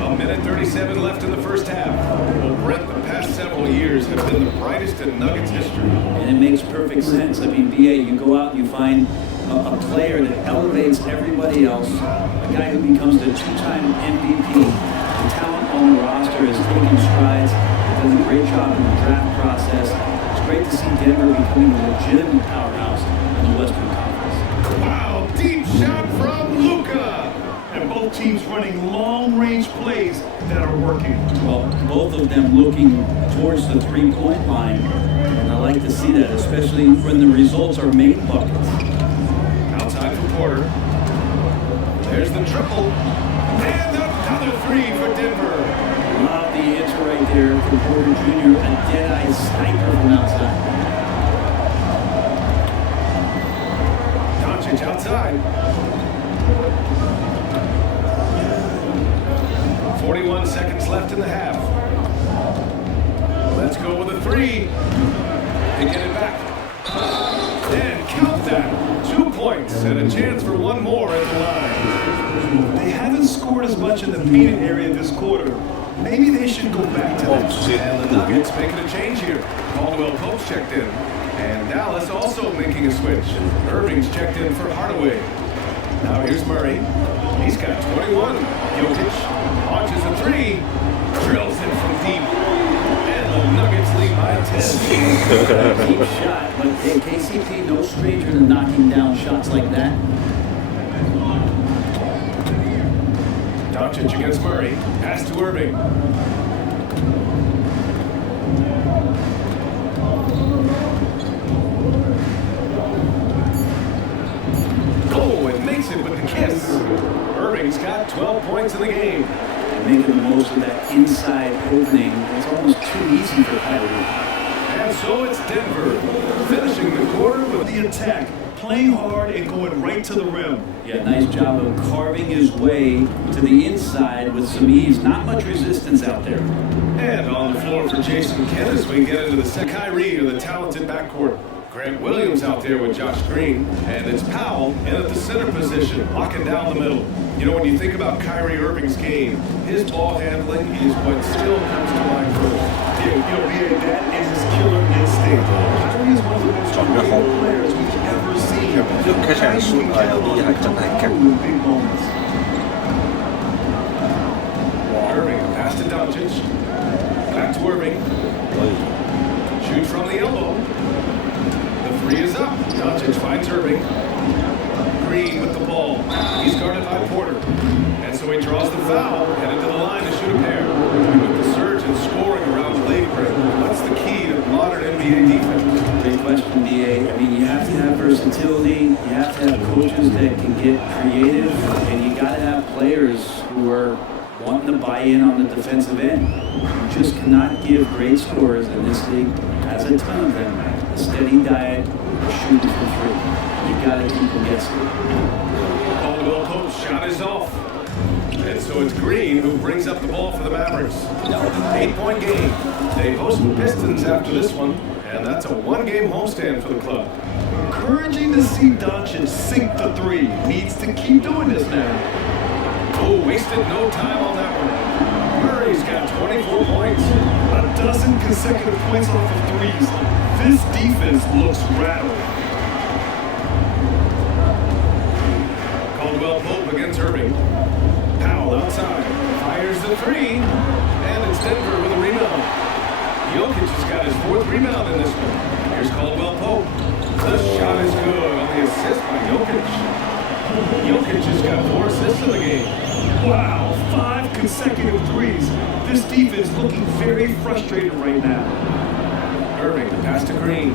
A minute 37 left in the first half. Well, Brent, the past several years have been the brightest in Nuggets history. And it makes perfect sense. I mean, BA, you go out and you find a player that elevates everybody else, a guy who becomes the 2-time MVP. The talent on the roster is taking strides. They've done a great job in the draft process. It's great to see Denver becoming a legitimate powerhouse in the Western Conference. Wow, deep shot from Luka. And both teams running long-range plays that are working. Well, both of them looking towards the three-point line. And I like to see that, especially when the results are made buckets. Outside for Porter. There's the triple. And another 3 for Denver. Love the answer right there from Porter Jr. A dead-eye sniper from outside. Doncic outside. 41 seconds left in the half. Let's go with a 3. And get it back. And count that. 2 points and a chance for one more at the line. They haven't scored as much in the painted area this quarter. Maybe they should go back to that. And the Nuggets making a change here. Caldwell Pope's checked in. And Dallas also making a switch. Irving's checked in for Hardaway. Now here's Murray. He's got 21. Jokic launches a 3. Drills it from deep. And the Nuggets lead by 10. Deep shot, but hey, KCP, no stranger to knocking down shots like that. Doncic against Murray. Pass to Irving. Oh, it makes it with the kiss. Irving's got 12 points in the game. Making the most of that inside opening. It's almost too easy for Kyrie. And so it's Denver, finishing the quarter with The attack, playing hard and going right to the rim. Yeah, nice job of carving his way to the inside with some ease. Not much resistance out there. And on the floor for Jason Kidd as we get into the second. Kyrie or the talented backcourt. Grant Williams out there with Josh Green. And it's Powell in at the center position, locking down the middle. You know, when you think about Kyrie Irving's game, his ball handling is what still comes to mind first. Yeah, that is his killer instinct. Kyrie is one of the most powerful players we've ever seen. Big moments. Irving, pass to Doncic. Back to Irving. Shoots from the elbow. The 3 is up. Doncic finds Irving. Green with the ball. He's guarded by Porter. And so he draws the foul, headed to the line to shoot a pair. With the surge and scoring around the late break, what's the key to modern NBA defense? Great question, BA. I mean, you have to have versatility. You have to have coaches that can get creative. And you got to have players who are wanting to buy in on the defensive end. You just cannot give great scorers in this league, as a ton of them, a steady diet of shooting from 3. You gotta keep them guessing. Caldwell Pope's shot is off. And so it's Green who brings up the ball for the Mavericks. 8-point game. They host the Pistons after this one, and that's a 1-game homestand for the club. Encouraging to see Doncic sink the 3. Needs to keep doing this now. Oh, wasted no time on that one. Murray's got 24 points. A dozen consecutive points off of 3s. This defense looks rattled. Caldwell Pope against Irving. Powell outside. Fires the 3. And it's Denver with a rebound. Jokic has got his 4th rebound in this one. Here's Caldwell Pope. The shot is good on the assist by Jokic. Jokic has got 4 assists in the game. Wow, 5 consecutive 3s. This defense looking very frustrated right now. Irving, the pass to Green.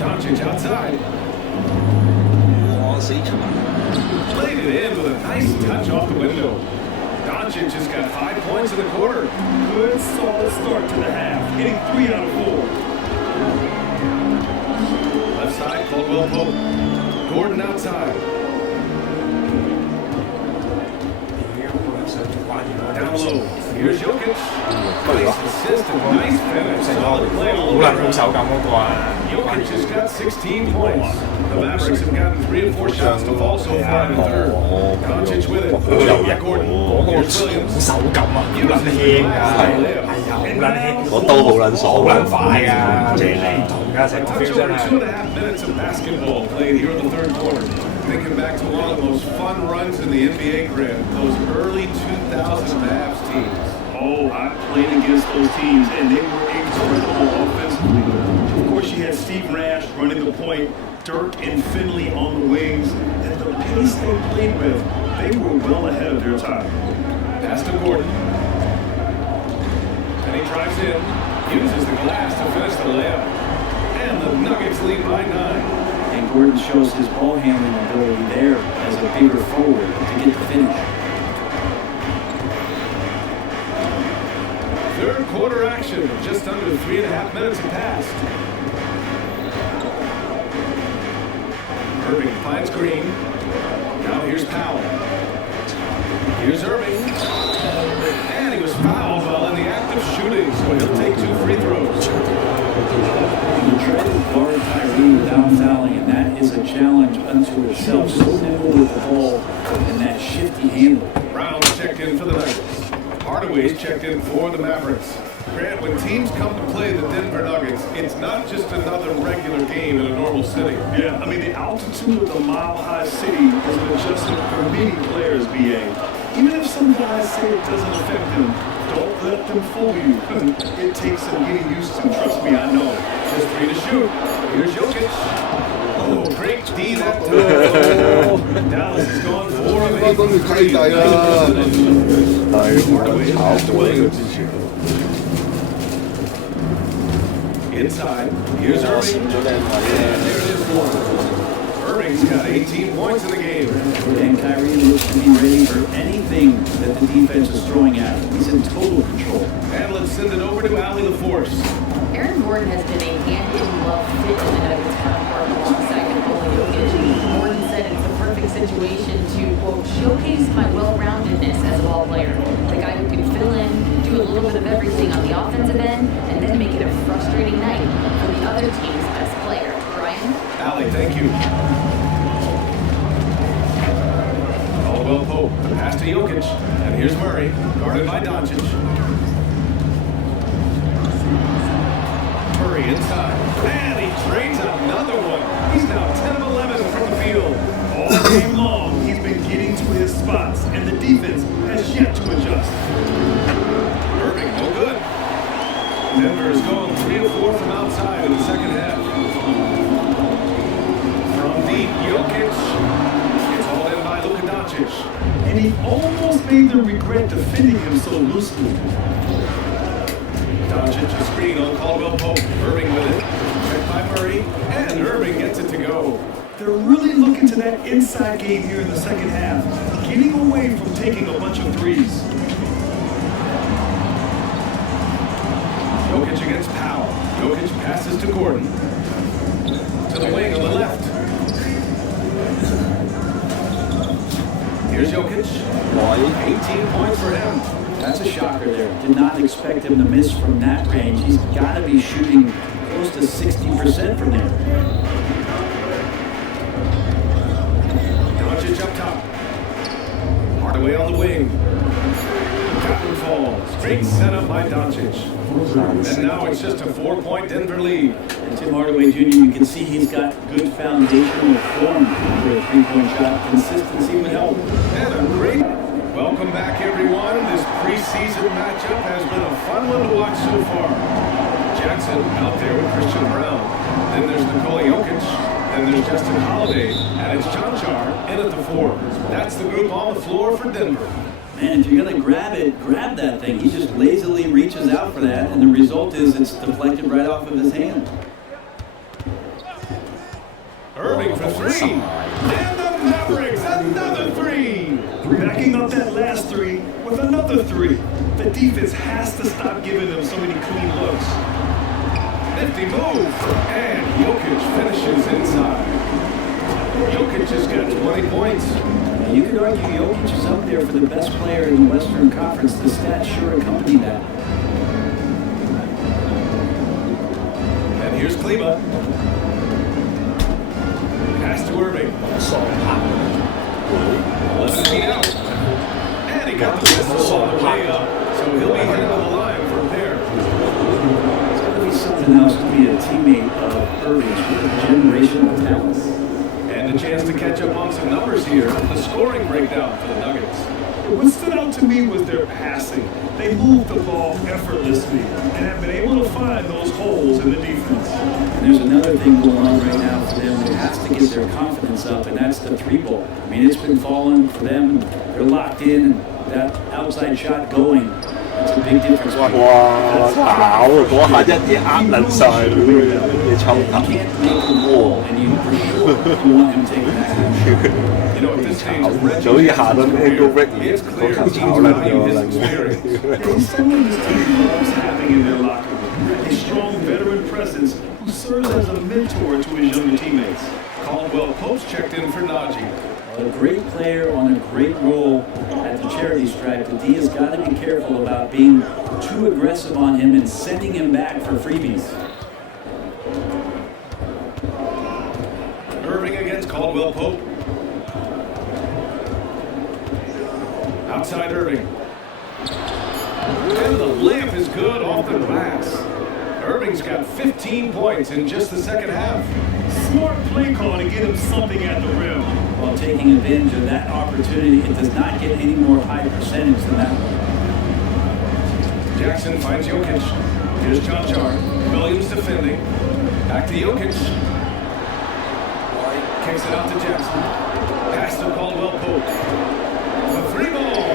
Doncic outside. Played it in with a nice touch off the window. Doncic just got 5 points in the quarter. Good, solid start to the half, hitting 3 out of 4. Left side, Caldwell Pope. Gordon outside. Down low. Here's Jokic. Nice assist and nice finish. Solid play all around. Jokic has got 16 points. The Mavericks have gotten 3 and 4 shots to fall so far in the third. Doncic with it. Gordon. Here's Williams. 手感啊，好撚輕啊，係啊，好撚輕，我都好撚爽，好撚快啊，即係你唔同㗎，成個 Touch feel 真 over 係。 2.5 minutes of basketball played here in the third quarter. Thinking back to one of the most fun runs in the NBA career, those early 2000 Mavs teams. Oh, I played against those teams, and they were incredible offensively. Of course, you had Steve Nash running the point, Dirk and Finley on the wings, and the pace they played with, they were well ahead of their time. Pass to Gordon. And he drives in, uses the glass to finish the layup. And the Nuggets lead by 9. And Gordon shows his ball handling ability there as a bigger forward to get the finish. Third quarter action, just under 3.5 minutes have passed. Irving finds Green. Now here's Powell. Here's Irving. And he was fouled while in the act of shooting, so he'll take 2 free throws. You try to guard Kyrie without fouling, and that is a challenge unto itself. So nimble with the ball and that shifty handle. Brown's checked in for the Nuggets. Hardaway's checked in for the Mavericks. Grant, when teams come to play the Denver Nuggets, it's not just another regular game in a normal city. Yeah, I mean, the altitude of the mile-high city is an adjustment for many players, BA. Even if some guys say it doesn't affect them, don't let them fool you. It takes some getting used to. Trust me, I know. Just 3 to shoot. Here's Jokic. Oh, great D that time. Dallas has gone 4 of 8. Inside, here's Irving. And there it is. Irving's got 18 points in the game. And Kyrie looks to be ready for anything that the defense is throwing at him. He's in total control. And let's send it over to Allie LaForce. Aaron Gordon has been a hand-in-glove fit in the Nuggets front court alongside Nikola Jokic. Gordon said it's the perfect situation to, quote, showcase my well-roundedness as a ball player. The guy who can fill in, do a little bit of everything on the offensive end, and then make it a frustrating night for the other team's best player. Brian? Allie, thank you. Caldwell Pope, pass to Jokic. And here's Murray, guarded by Doncic. Murray inside. And he trades another one. He's now 10 of 11 from the field. All game long, he's been getting to his spots, and the defense has yet to adjust. Irving, no good. Denver has gone 3 of 4 from outside in the second half. From deep, Jokic. It's all in by Luka Doncic. And he almost made them regret defending him so loosely. Doncic a screen on Caldwell Pope. Irving with it. Checked by Murray. And Irving gets it to go. They're really looking to that inside game here in the second half, getting away from taking a bunch of threes. Jokic against Powell. Jokic passes to Gordon. To the wing on the left. Here's Jokic. 18 points for him. That's a shocker there. Did not expect him to miss from that range. He's got to be shooting close to 60% from there. Doncic up top. Hardaway on the wing. Captain falls. Great setup by Doncic. And now it's just a 4-point Denver lead. And Tim Hardaway Jr., you can see he's got good foundational form for a three-point shot. Consistency would help. And a great welcome back, everyone. This preseason matchup has been a fun one to watch so far. Jackson out there with Christian Brown. Then there's Nikola Jokic. Then there's Justin Holiday. And it's Chanchar in at the 4. That's the group on the floor for Denver. And if you're going to grab it, grab that thing. He just lazily reaches out for that, and the result is it's deflected right off of his hand. Irving for three. And the Mavericks, another three. Backing up that last three with another three. The defense has to stop giving them so many clean looks. Nifty move. And Jokic finishes inside. Jokic has got 20 points. You could argue Jokic is up there for the best player in the Western Conference. The stats sure accompany that. And here's Kleba. Pass to Irving. 11 feet out. And he got the whistle on the way up. So he'll be headed to the line from there. It's going to be something else to be a teammate of Irving's with generational talents. And a chance to catch up on some numbers here. The scoring breakdown for the Nuggets. What stood out to me was their passing. They moved the ball effortlessly and have been able to find those holes in the defense. And there's another thing going on right now for them that has to get their confidence up, and that's the three ball. I mean, it's been falling for them. They're locked in, and that outside shot going. It's a big difference. 哇！搞嗰下一嘢壓撚晒你抽頭。You can't make the wall, and you for sure you want him taking that. You know, at this stage, 早已下到 Angle Rick it's clear 嗰球 he 炒 needs 撚 to 咗 value his 啦。 experience. He's someone this team loves having in their locker room. A strong veteran presence who serves as a mentor to his younger teammates. Caldwell Post checked in for Najee. A great player on a great role at the charity stripe, but D has got to be careful about being too aggressive on him and sending him back for freebies. Irving against Caldwell Pope. Outside Irving. And the layup is good off the glass. Irving's got 15 points in just the second half. Smart play call to get him something at the rim. While taking advantage of that opportunity, it does not get any more high percentage than that one. Jackson finds Jokic. Here's John Char. Williams defending. Back to Jokic. Kicks it out to Jackson. Pass to Caldwell Pope. The three ball.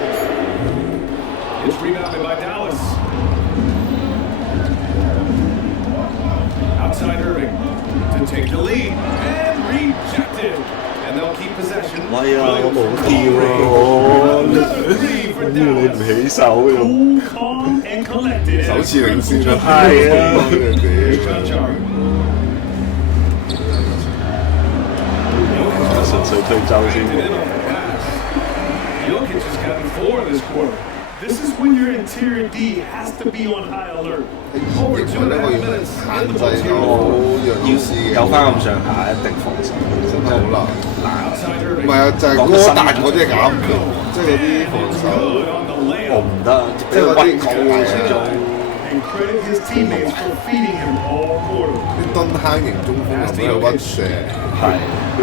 It's rebounded by Dallas. Outside Irving to take the lead. And rejected. And they'll keep possession. 喂啊！我冇跳喎，你唔起手喎。 Cool, calm, and collected. 首次領先咗，係啊！ John Char. 純粹推周先。 Jokic has gotten 4 this quarter. This is when your interior D has to be on high alert. Over 2.5 minutes in the ball. 有翻咁上下，一定防守，真係好難。 Outside Irving. 唔係啊，就係嗰彈嗰啲係搞唔到，即係嗰啲防守 Good on the 我 layup. 唔得，即係屈高始終 And credit his teammates for feeding him all quarter. 啲蹲坑型中鋒咁樣屈射，係屈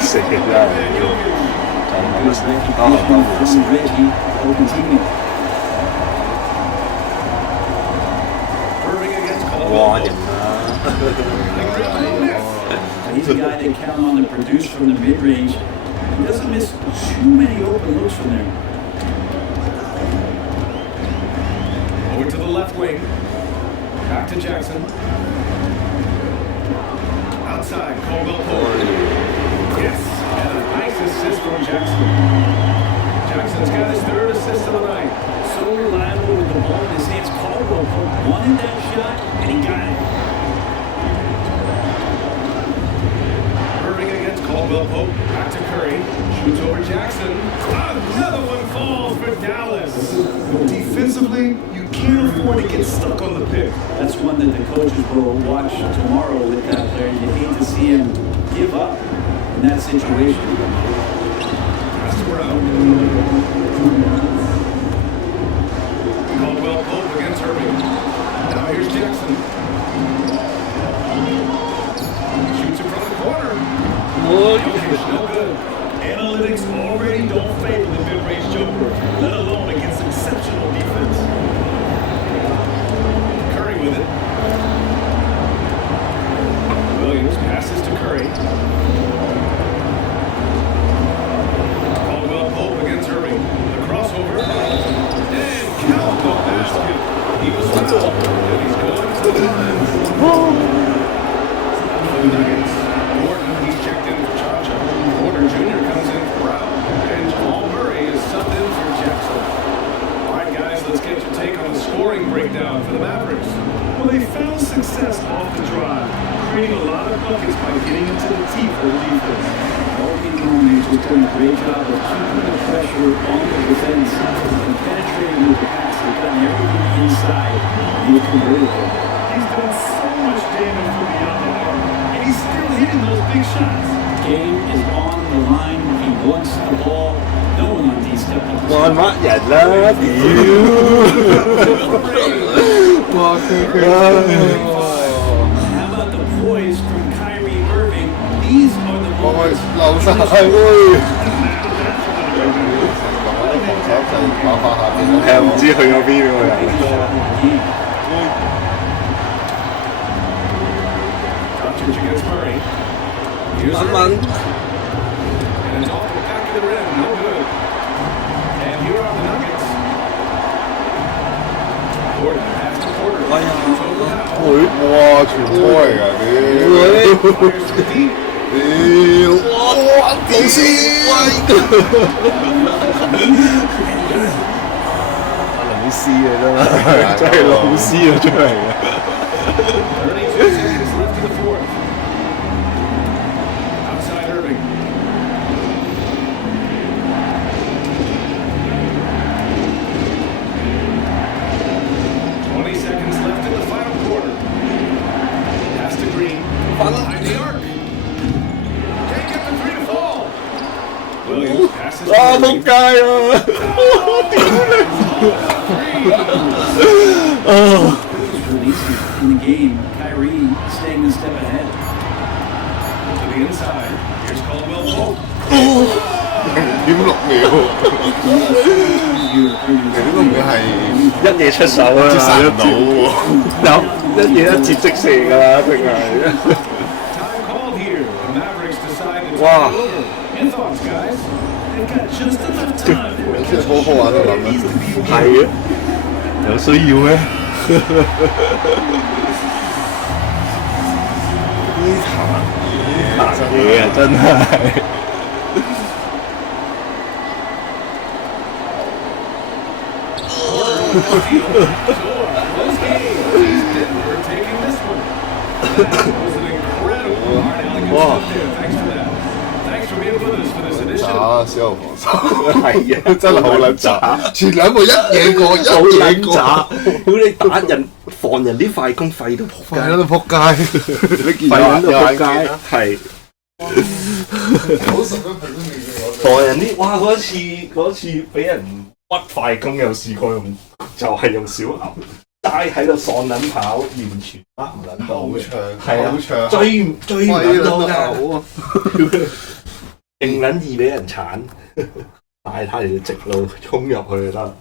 射嘅真係。 Irving against 哇 Caldwell. 型啦！ He's a guy they count on to produce from the mid-range. He doesn't miss too many open looks from there. Over to the left wing. Back to Jackson. Outside, Caldwell Pope. Yes, and a nice assist from Jackson. Jackson's got his 3rd assist of the night. So reliable with the ball in his hands. Caldwell Pope wanted that shot, and he got it. Irving against Caldwell Pope. Back to Curry. Shoots over Jackson. Another one falls for Dallas. Defensively, you can't afford to get stuck on the pick. That's one that the coaches will watch tomorrow with that player. You hate to see him give up in that situation. Pass to Brown. Caldwell Pope against Irving. Now here's Jackson. Shoots it from the corner. Jokic, no good. Analytics already don't favor the mid-range jumper, let alone against exceptional defense. Curry with it. Williams passes to Curry. Caldwell Pope against Irving. The creating a lot of buckets by getting into the teeth of the defense. All game long, he's just done a great job of keeping the pressure on the defense and penetrating with the pass. They've gotten everything inside. He's converted it. He's done so much damage from beyond the arc, and he's still hitting those big shots. Game is on the line. He wants the ball. No one on D stepped up. 玩乜人啦？屌！哇！ How about the poise from Kyrie Irving? These are the 我 moments. 流晒喎！係唔知去咗邊嗰個人。 Doncic against Murray. 啱啱 And it's off the back of the rim. No good. And here are the Nuggets. Gordon pass to Porter. 會哇全波嚟㗎屌！ Fires to deep. 屌！哇老師喂！老師啊真係，真係老師啊出嚟嘅。 32 seconds left in the fourth. Outside Irving. Seconds left in the final quarter. Pass to Green. Behind the arc. Can't get the three to fall. Williams passes. 啊仆街啊！In the game, Kyrie staying a step ahead. To the inside. Here's Caldwell Pope. 點6秒？你呢個唔係一嘢出手啊！接殺唔到喎，有一嘢一接即射㗎啦，定係。Time called here. The Mavericks decide to Wow. take over. Your thoughts, guys? They've got just enough time for it. 即係波玩都諗啦，係嘅，有需要咩？呢壇嘢啊，真係。Close game. He's Denver taking this one. That was an incredible hard alley good stuff there. Thanks for that. Thanks for being with us for this edition. 打小牛防守係啊，真係好撚渣，前兩步一嘢過，一嘢過，屌你打人防人啲快攻廢到仆街，廢到仆街，廢到仆街，係。防人啲哇嗰次俾人屈快攻有試過用，就係用小牛。齋喺度喪撚跑，完全甩唔撚到嘅，係啊，追唔撚到㗎，勁撚易俾人鏟，帶太條直路衝入去就得。